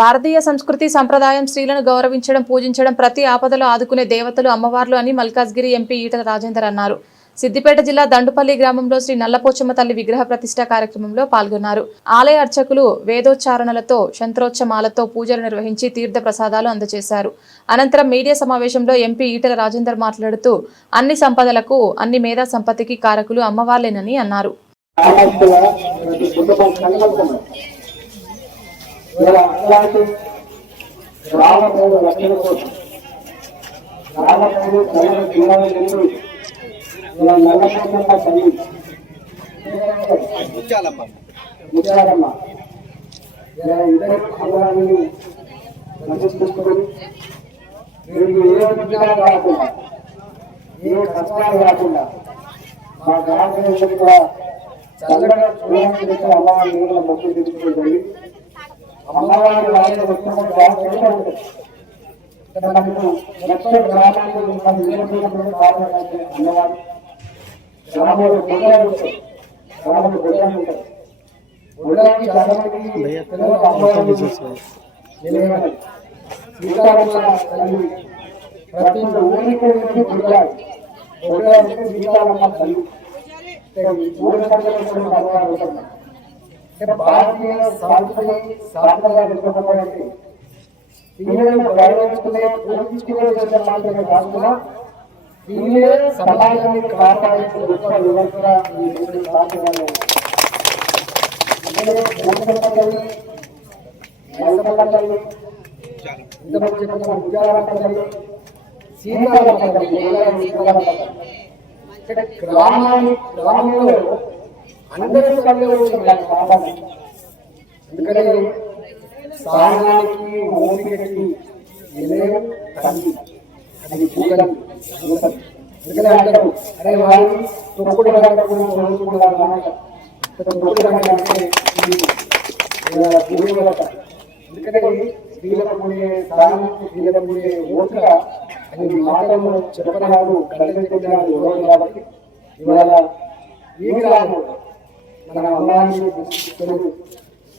భారతీయ సంస్కృతి సంప్రదాయం స్త్రీలను గౌరవించడం, పూజించడం, ప్రతి ఆపదలో ఆదుకునే దేవతలు అమ్మవార్లు అని మల్కాజ్గిరి ఎంపీ ఈటల రాజేందర్ అన్నారు. సిద్దిపేట జిల్లా దండుపల్లి గ్రామంలో శ్రీ నల్లపోచమ్మ తల్లి విగ్రహ ప్రతిష్ఠ కార్యక్రమంలో పాల్గొన్నారు. ఆలయ అర్చకులు వేదోచ్చారణలతో, శంత్రోచ్చమాలతో పూజలు నిర్వహించి తీర్థ ప్రసాదాలు అందజేశారు. అనంతరం మీడియా సమావేశంలో ఎంపీ ఈటల రాజేందర్ మాట్లాడుతూ అన్ని సంపదలకు, అన్ని మేధా సంపత్తికి కారకులు అమ్మవార్లేనని అన్నారు. అమ్మవారి వారిని అమ్మవారి ప్రతి ఊరికి భారతీయ సంస్కృతి సాంప్రదాయాలు స్త్రీలను గౌరవించుకునే, పూజించుకునే మాత్రమే కాకుండా స్త్రీలే సమాజాన్ని కాపాడే గొప్ప వ్యవస్థగా ఈ సాంప్రదాయం. గ్రామంలో అందరూ కాపాడాలి. అందుకని సామానికి ఓపికకి అది పూజలు. అందుకనే అంటారు, అరే వారు తొక్కుడు అందుకని స్త్రీలకు ఉండే స్థానం, స్త్రీలకు ఉండే ఓపిక అని మాటలు చెప్పరాదు, కలిగించడానికి ఇవ్వదు. కాబట్టి ఇవాళ ఈ గ్రామంలో మన అమ్మాయిని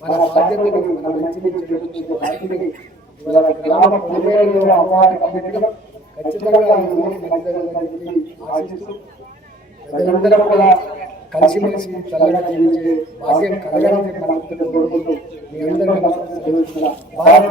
మన బాధ్యతని, మన మంచిని చూపించే బాధ్యతని ఇవాళ గ్రామ అమ్మవారి కమిటీలో ఖచ్చితంగా ఆశిస్తూ ప్రజలందరూ కూడా కలిసిమెలిసి చల్లగా జీవించే భాగ్యం కలగాలని మనకు కోరుకుంటూ మీ అందరూ భారత